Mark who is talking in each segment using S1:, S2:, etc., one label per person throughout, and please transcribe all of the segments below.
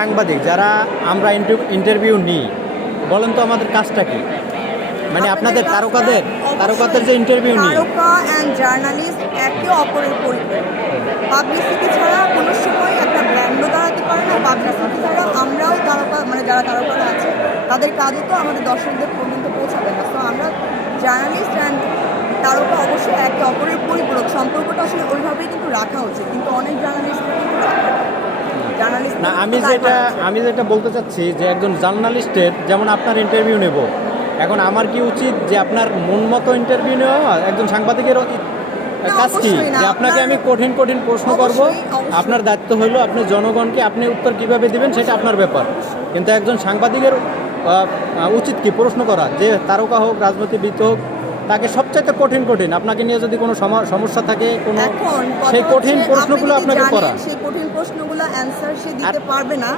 S1: সাংবাদিক যারা আমরা ইন্টারভিউ নিই বলেন তো আমাদের কাজটা কি? মানে আপনাদের তারকাদের তারকাদের যে ইন্টারভিউ নিই।
S2: তারকা অ্যান্ড জার্নালিস্ট একে অপরের পরিপূরক পাবলিসিটি ছাড়া কোনো সময় একটা ব্র্যান্ডও দাঁড়াতে পারে না। পাবলিসিটি ছাড়া আমরাও তারকা মানে যারা তারকারা আছে তাদের কাজও তো আমাদের দর্শকদের পর্যন্ত পৌঁছাবে না। তো আমরা জার্নালিস্ট অ্যান্ড তারকা অবশ্যই একে অপরের পরিপূরক। সম্পর্কটা আসলে ওইভাবেই কিন্তু রাখা উচিত। কিন্তু অনেক জার্নালিস্ট কিন্তু রাখে না জার্নালিস্ট
S1: না আমি যেটা আমি যেটা বলতে চাচ্ছি যে একজন জার্নালিস্টের যেমন আপনার ইন্টারভিউ নেব এখন আমার কি উচিত যে আপনার মন মতো ইন্টারভিউ নেওয়া একজন সাংবাদিকের কাজ কি? যে আপনাকে আমি কঠিন কঠিন প্রশ্ন করব। আপনার দায়িত্ব হলো আপনি জনগণকে আপনি উত্তর কীভাবে দিবেন সেটা আপনার ব্যাপার। কিন্তু একজন সাংবাদিকের উচিত কি প্রশ্ন করা? যে তারকা হোক রাজনীতিবিদ হোক তাকে সবচাইতে কঠিন কঠিন। আপনাকে নিয়ে যদি কোনো সমস্যা থাকে কোনো সেই কঠিন প্রশ্নগুলো আপনাকে করা।
S2: সেই কঠিন প্রশ্নগুলো অ্যান্সার সে দিতে পারবে না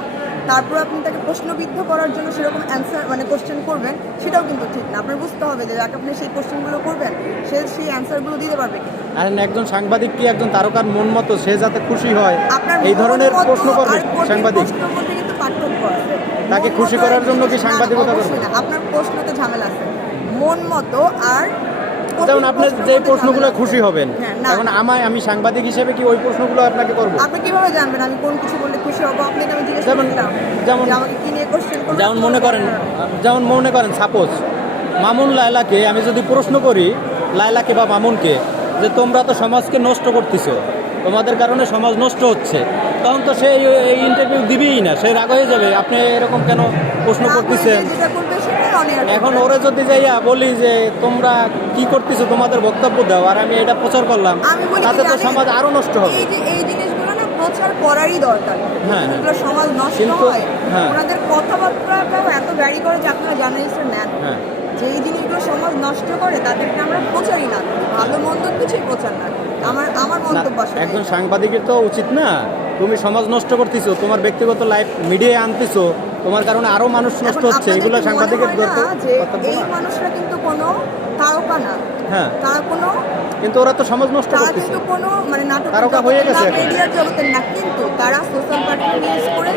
S2: তারপর আপনি তাকে প্রশ্নবিদ্ধ করার জন্য সেরকম অ্যান্সার মানে কোশ্চেন করবেন সেটাও কিন্তু ঠিক না। আপনার বুঝতে হবে যে আপনি সেই কোশ্চেনগুলো করবেন সে সেই অ্যান্সারগুলো দিতে পারবে
S1: আর একজন সাংবাদিক কি একজন তারকার মন মতো সে যাতে খুশি হয় এই ধরনের প্রশ্ন করবে সাংবাদিক? তাকে খুশি করার জন্য কি সাংবাদিকতা করবে?
S2: আপনার প্রশ্নতে ঝামেলা আছে। মন মতো আর
S1: যেমন আপনি
S2: প্রশ্নের
S1: যে প্রশ্নগুলো খুশি হবেন।
S2: হ্যাঁ,
S1: এখন আমায় আমি সাংবাদিক হিসেবে কি ওই প্রশ্নগুলো আপনাকে করব?
S2: আপনি কীভাবে জানবেন? আমি কোন কিছু বললে খুশি হব? আপনাকে আমি জিজ্ঞেস
S1: যেমন- যেমন-
S2: আমাকে কি নিয়ে কোশ্চেন করবেন?
S1: যেমন মনে করেন যেমন মনে করেন সাপোজ মামুন লায়লাকে আমি যদি প্রশ্ন করি লায়লাকে বা মামুনকে যে তোমরা তো সমাজকে নষ্ট করতেছো তোমাদের কারণে সমাজ নষ্ট হচ্ছে তখন তো সে এই ইন্টারভিউ দিবেই না সে রাগ হয়ে যাবে। আপনি এরকম কেন প্রশ্ন করতেছেন? এখন ওরে যদি যাইয়া বলি যে তোমরা কি করতেছো? তোমাদের বক্তব্য দাও। আর আমি এটা প্রচার করলাম তাতে তো সমাজ আরও নষ্ট হবে।
S2: এই জিনিসগুলো না প্রচার করারই দরকার।
S1: হ্যাঁ।
S2: সমাজ নষ্ট হয়।
S1: হ্যাঁ।
S2: ওনাদের কথাবার্তাটাও এত করে যে আপনারা জার্নালিস্টরা নেন
S1: হ্যাঁ।
S2: যে এই জিনিসগুলো সমাজ নষ্ট করে তাদেরকে আমরা প্রচারই না ভালো মন্দ কিছুই প্রচার না আমার আমার মন্তব্য
S1: একজন সাংবাদিকের তো উচিত না। তুমি সমাজ নষ্ট করতেছো তোমার ব্যক্তিগত লাইফ মিডিয়ায় আনতেছো। তোমার কারণে আরও মানুষ নষ্ট হচ্ছে এগুলো সাংবাদিকের দরকার
S2: এই মানুষরা কিন্তু কোনো তারকা না।
S1: হ্যাঁ।
S2: তার কোনো
S1: কিন্তু ওরা তো সমাজ নষ্ট
S2: তারা
S1: করতেছে।
S2: কিন্তু কোনো মানে নাটক
S1: তারকা হয়ে গেছে এখন।
S2: মিডিয়ার জগতের না কিন্তু তারা সোশ্যাল প্ল্যাটফর্ম ইউজ করে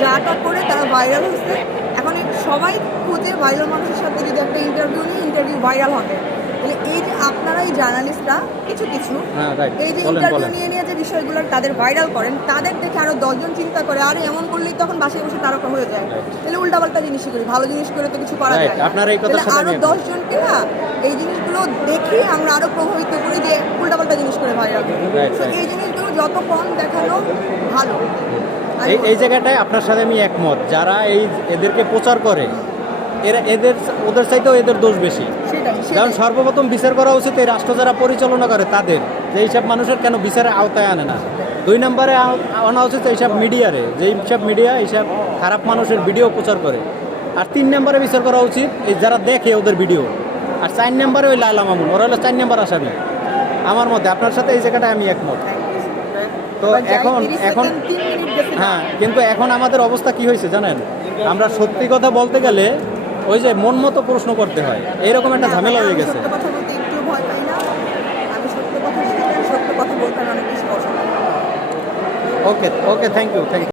S2: যাটা করে তারা ভাইরাল হচ্ছে এখন সবাই খুঁজে ভাইরাল মানুষের সাথে যদি একটা ইন্টারভিউ নিয়ে ইন্টারভিউ ভাইরাল হবে। এই যে আপনারা এই জার্নালিস্টরা কিছু কিছু
S1: হ্যাঁ
S2: এই যে ইন্টারভিউ নিয়ে নিয়ে যে বিষয়গুলো তাদের ভাইরাল করেন তাদের দেখে আরও দশজন চিন্তা করে আরে এমন করলেই তখন বাসায় বসে তারকা হয়ে যায়। তাহলে উল্টাপাল্টা জিনিসই করি? ভালো জিনিস করে তো কিছু করা যায়
S1: আরও।
S2: দশজনকে না এই জিনিসগুলো দেখে আমরা আরও প্রভাবিত করি যে উল্টাপাল্টা জিনিস করে ভাইরাল তো এই জিনিসগুলো যত কম দেখানো ভালো।
S1: এই জায়গাটায় আপনার সাথে আমি একমত। যারা এই এদেরকে প্রচার করে এরা এদের ওদের চাইতেও এদের দোষ বেশি। কারণ সর্বপ্রথম বিচার করা উচিত এই রাষ্ট্র যারা পরিচালনা করে তাদের যে এইসব মানুষের কেন বিচারের আওতায় আনে না। দুই নম্বরে আনা উচিত এইসব মিডিয়ারে যে এইসব মিডিয়া এইসব খারাপ মানুষের ভিডিও প্রচার করে। আর তিন নম্বরে বিচার করা উচিত এই যারা দেখে ওদের ভিডিও। আর চার নম্বরে ওই লালা মামুন ওরা হলো চার নম্বর আসামি। আমার মতে আপনার সাথে এই জায়গাটায় আমি একমত। তো এখন এখন। হ্যাঁ কিন্তু এখন আমাদের অবস্থা কি হয়েছে জানেন? আমরা সত্যি কথা বলতে গেলে ওই যে মন মতো প্রশ্ন করতে হয়। এইরকম একটা ঝামেলা হয়ে গেছে। Okay okay thank you thank you